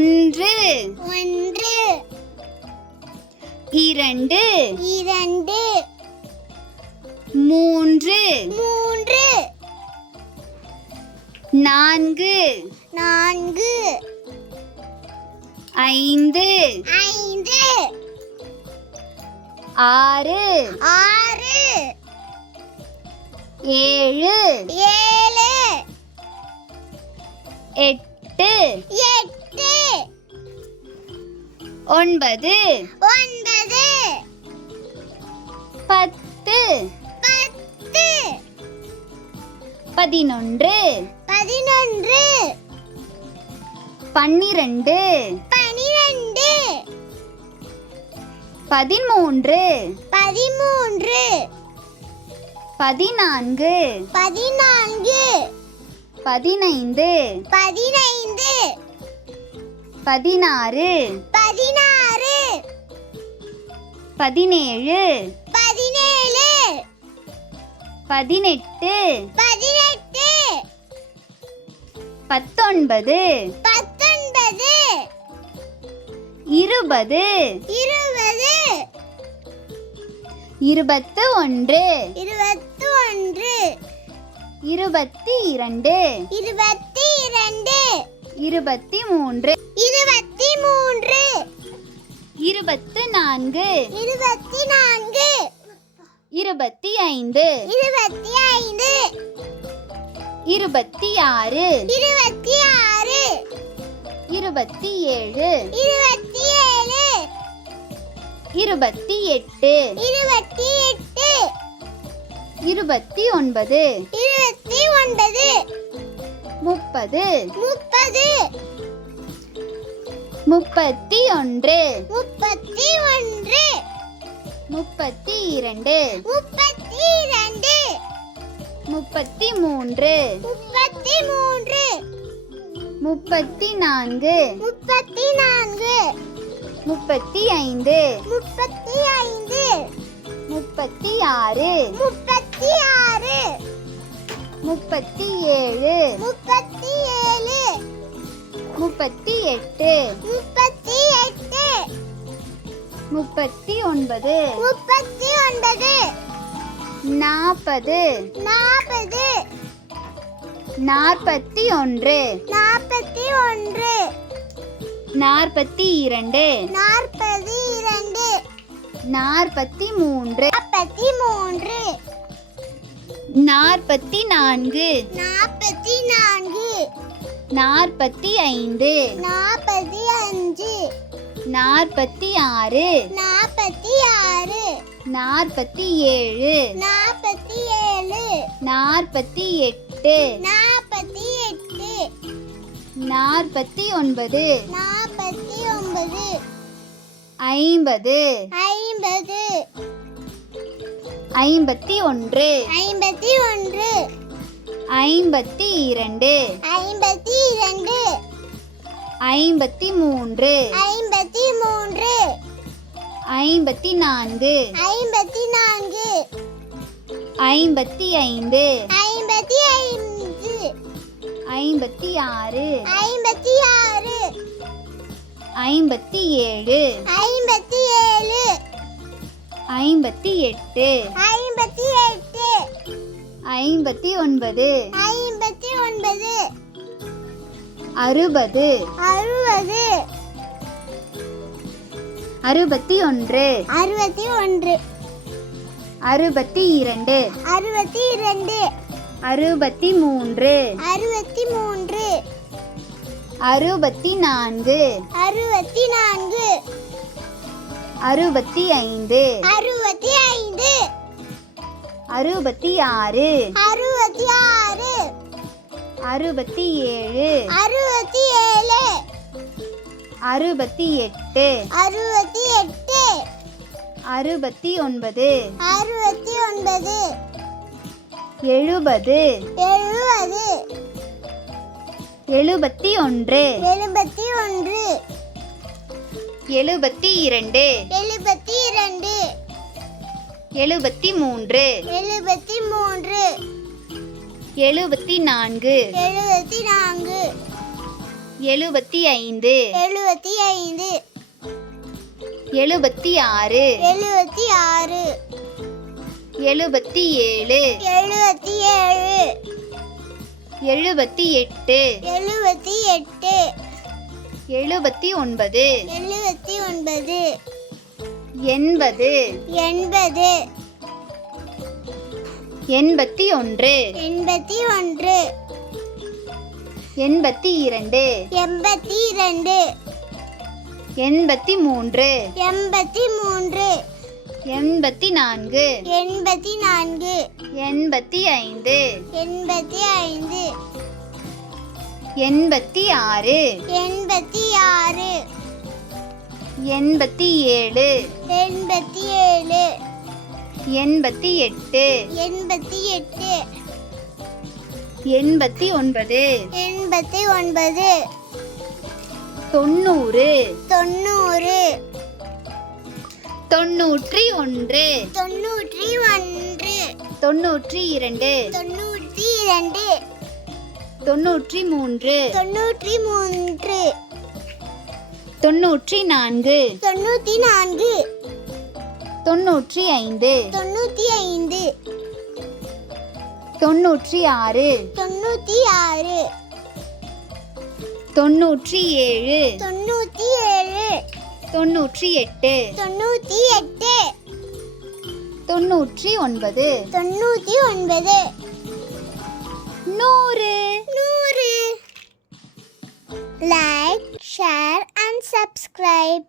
ஒன்று, ஒன்று, இரண்டு, இரண்டு, மூன்று, மூன்று, நான்கு, நான்கு, ஐந்து, ஐந்து, ஆறு, ஆறு, ஏழு, ஏழு, எட்டு, எட்டு, ஒன்பது, ஒன்பது, பத்து, பத்து, பதினொன்று, பதினொன்று, பன்னிரண்டு, பனிரெண்டு, பதிமூன்று, பதிமூன்று, பதினான்கு, பதினான்கு, பதினைந்து, பதினைந்து, பதினாறு, பதினாறு, பதினேழு, பதினேழு, பதினெட்டு, பதினெட்டு, பத்தொன்பது, பத்தொன்பது, இருபது, இருபது, இருபத்து ஒன்று, இருபத்தி ஒன்று, இருபத்தி இரண்டு, இருபத்தி இரண்டு, இருபத்தி மூன்று, இருபத்தி மூன்று, இருபத்து நான்கு, இருபத்தி நான்கு, இருபத்தி ஐந்து, இருபத்தி ஐந்து, இருபத்தி ஆறு, இருபத்தி ஆறு, இருபத்தி ஏழு, இருபத்தி ஏழு, இருபத்தி எட்டு, இருபத்தி எட்டு, இருபத்தி ஒன்பது, இருபத்தி ஒன்பது, முப்பது, முப்பது, முப்பத்தி ஒன்று, முப்பத்தி ஒன்று, முப்பத்தி இரண்டு, முப்பத்தி இரண்டு, முப்பத்தி மூன்று, முப்பத்தி மூன்று, முப்பத்தி நான்கு, முப்பத்தி நான்கு, முப்பத்தி ஐந்து, முப்பத்தி ஐந்து, முப்பத்தி ஆறு, முப்பத்தி ஆறு, முப்பத்தி ஏழு, முப்பத்தி ஏழு, முப்பத்தி எட்டு, முப்பத்தி எட்டு, முப்பத்தி ஒன்பது, முப்பத்தி ஒன்பது, நாற்பது, நாற்பது, நாற்பத்தி ஒன்று, நாற்பத்தி ஒன்று, நாற்பத்தி இரண்டு, நாற்பத்தி இரண்டு, நாற்பத்தி மூன்று, நாற்பத்தி மூன்று, நாற்பத்தி நான்கு, நாற்பத்தி நான்கு, நாற்பத்தி ஐந்து, நாற்பத்தி அஞ்சு, நாற்பத்தி ஆறு, நாற்பத்தி ஆறு, நாற்பத்தி ஏழு, நாற்பத்தி ஏழு, நாற்பத்தி எட்டு, நாற்பத்தி எட்டு, நாற்பத்தி ஒன்பது, நாற்பத்தி ஒன்பது, ஐம்பது, ஐம்பது, ஐம்பத்தி ஒன்று, ஐம்பத்தி ஒன்று, ஐம்பத்தி இரண்டு, ஐம்பத்தி இரண்டு, ஐம்பத்தி மூன்று, ஐம்பத்தி மூன்று, ஐம்பத்தி நான்கு, ஐம்பத்தி நான்கு, ஐம்பத்தி ஐந்து, ஐம்பத்தி ஐந்து, ஐம்பத்தி ஆறு, ஐம்பத்தி ஆறு, ஐம்பத்தி ஏழு, ஐம்பத்தி ஏழு, ஐம்பத்தி எட்டு, ஐம்பத்தி எட்டு, ஐம்பத்தி ஒன்பது, ஐம்பத்தி ஒன்பது, அறுபது, அறுபது, அறுபத்தி ஒன்று, அறுபத்தி ஒன்று, அறுபத்தி இரண்டு, அறுபத்தி இரண்டு, அறுபத்தி மூன்று, அறுபத்தி மூன்று, அறுபத்தி நான்கு, அறுபத்தி நான்கு, அறுபத்தி ஐந்து, அறுபத்தி ஐந்து, அறுபத்தி ஆறு, அறுபத்தி ஆறு, அறுபத்தி ஏழு, அறுபத்தி ஏழு, அறுபத்தி எட்டு, அறுபத்தி எட்டு, அறுபத்தி ஒன்பது, அறுபத்தி ஒன்பது, எழுபது, எழுபது, எழுபத்தி ஒன்று, எழுபத்தி ஒன்று, எழுபத்தி இரண்டு, எழுபத்தி இரண்டு, எழுபத்தி மூன்று, எழுபத்தி மூன்று, எழுபத்தி நான்கு, எழுபத்தி நான்கு, 75 75 76 76 77 77 78 78 79 79 80 80 81 81 82 82 83 83 84 84 85 85 86 86 87 87 88 88 89 89 90 90 91 91 92 92 93 93 94 94 95 95 96 96 97 97 98 98 99 99 100 100 Like, share and subscribe.